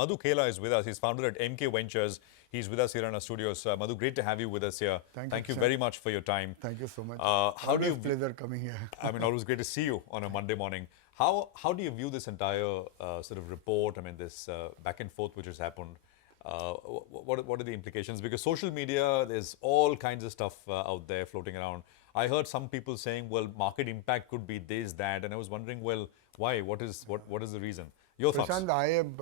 Madhu Kela is with us. He's founder at MK Ventures. He's with us here in our studios. Madhu, great to have you with us here. Thank you you very much for your time. Thank you so much. How do you? Pleasure coming here. I mean, always great to see you on a Monday morning. How do you view this entire sort of report? I mean, this back and forth which has happened. What are the implications? Because social media, there's all kinds of stuff out there floating around. I heard some people saying, well, market impact could be this, that, and I was wondering, well, why? What is the reason? Your thoughts? Prashant, I have,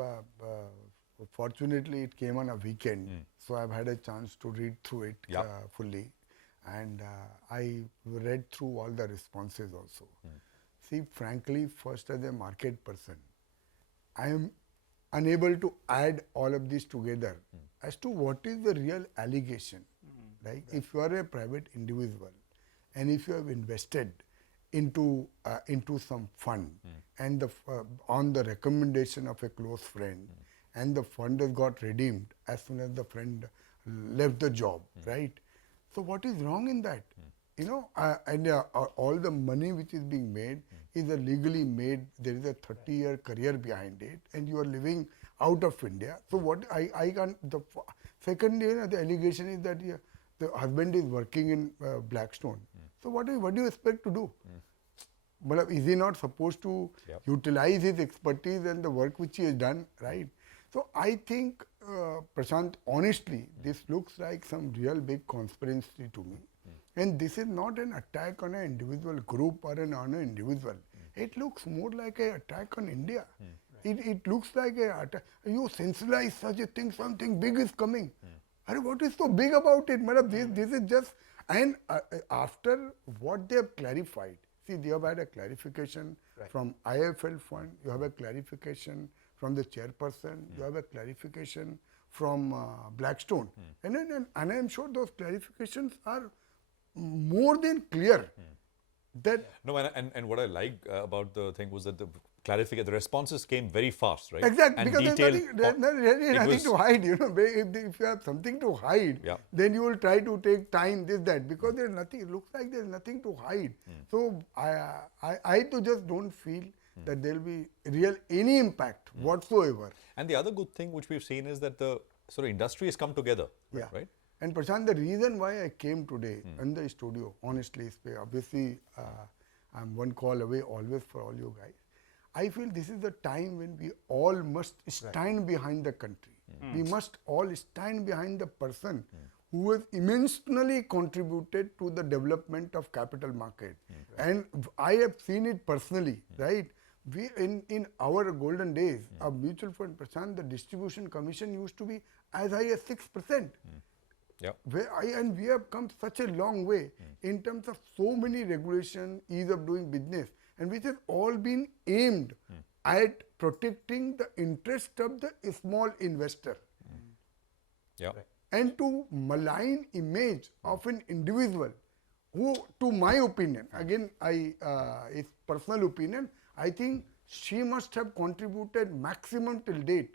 fortunately, it came on a weekend, so I've had a chance to read through it fully, and I read through all the responses also. See, frankly, first as a market person, I am unable to add all of this together as to what is the real allegation, right? If you are a private individual and if you have invested into some fund and on the recommendation of a close friend and the fund has got redeemed as soon as the friend left the job, right? So what is wrong in that? You know, all the money which is being made is legally made. There is a 30-year career behind it, and you are living out of India. So what I can't. The second, the allegation is that the husband is working in Blackstone. So what do you expect to do? But is he not supposed to utilize his expertise and the work which he has done, right? So I think, Prashant, honestly, this looks like some real big conspiracy to me. And this is not an attack on an individual group or on an individual. It looks more like an attack on India. It looks like an attack. You sensationalize such a thing, something big is coming. What is so big about it? This is just, and after what they have clarified, see, they have had a clarification from IFL fund, you have a clarification from the chairperson, you have a clarification from Blackstone. And I am sure those clarifications are more than clear. That no, and what I like about the thing was that the responses came very fast, right? Exactly, and because there's nothing to hide. You know, if you have something to hide, then you will try to take time, this, that, because there's nothing. It looks like there's nothing to hide. So I too just don't feel that there will be any impact whatsoever. And the other good thing which we've seen is that the sort of industry has come together, right? And Prashant, the reason why I came today in the studio, honestly, obviously, I'm one call away always for all you guys. I feel this is the time when we all must stand behind the country. We must all stand behind the person who has immensely contributed to the development of capital market. And I have seen it personally, right? We in our golden days of mutual fund, Prashant, the distribution commission used to be as high as 6%. And we have come such a long way in terms of so many regulations, ease of doing business, and which has all been aimed at protecting the interest of the small investor. And to malign image of an individual who, to my opinion, again, it's personal opinion, I think she must have contributed maximum till date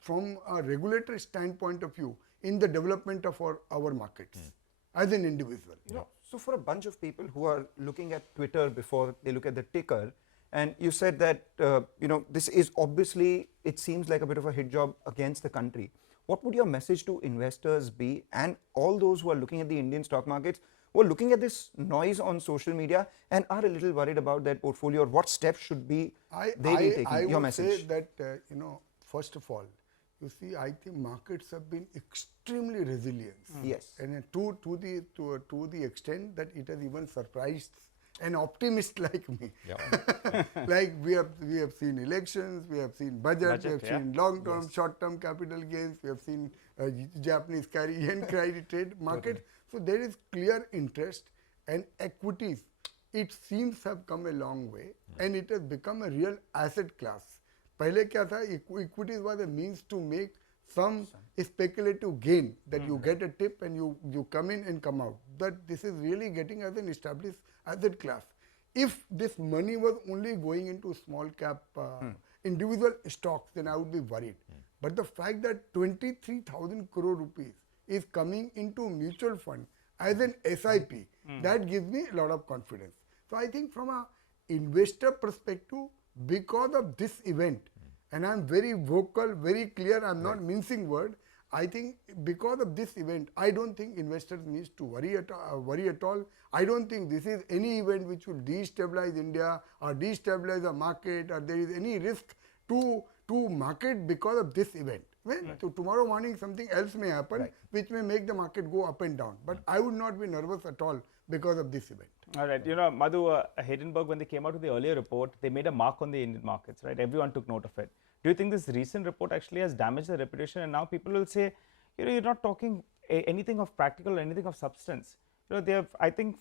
from a regulatory standpoint of view in the development of our markets as an individual. You know, so for a bunch of people who are looking at Twitter before they look at the ticker, and you said that, you know, this is obviously, it seems like a bit of a hit job against the country. What would your message to investors be, and all those who are looking at the Indian stock markets, who are looking at this noise on social media and are a little worried about their portfolio, or what steps should be they be taking? I your would message. say that, you know, first of all, you see, I think markets have been extremely resilient. Yes. And to the extent that it has even surprised an optimist like me. Like we have seen elections, we have seen budget, we have seen long-term, short-term capital gains, we have seen Japanese yen carry trade market. So there is clear interest, and equities, it seems, have come a long way, and it has become a real asset class. Pehle kya tha, equities was a means to make some speculative gain, that you get a tip and you come in and come out. But this is really getting as an established asset class. If this money was only going into small cap individual stocks, then I would be worried. But the fact that 23,000 crore rupees is coming into mutual fund as an SIP, that gives me a lot of confidence. So I think from a investor perspective, because of this event, and I'm very vocal, very clear, I'm not mincing word. I think because of this event, I don't think investors need to worry at all. I don't think this is any event which will destabilize India or destabilize the market, or there is any risk to market because of this event. So tomorrow morning something else may happen which may make the market go up and down. But I would not be nervous at all because of this event. All right, you know, Madhu, Hindenburg, when they came out with the earlier report, they made a mark on the Indian markets, right? Everyone took note of it. Do you think this recent report actually has damaged the reputation, and now people will say, you know, you're not talking anything of practical or anything of substance? You know, they have, I think,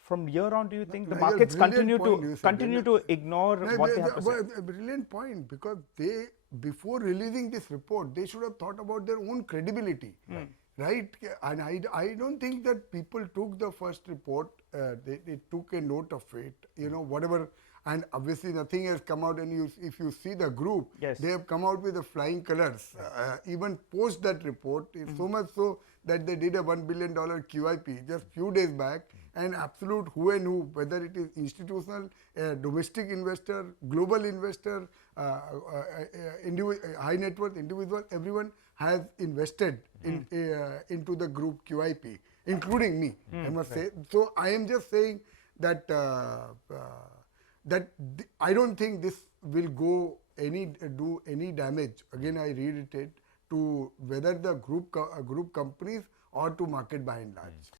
from here on, do you think the markets continue to ignore what they have to say? A brilliant point, because they, before releasing this report, they should have thought about their own credibility. Right? And I don't think that people took the first report, they took a note of it, you know, whatever, and obviously nothing has come out, and if you see the group, they have come out with the flying colors, even post that report, so much so that they did a $1 billion QIP just few days back, and absolute who and who, whether it is institutional, domestic investor, global investor, high net worth individual, everyone has invested into the group QIP, including me, I must say. So I am just saying that I don't think this will do any damage. Again, I reiterate, to whether the group companies or to market by and large.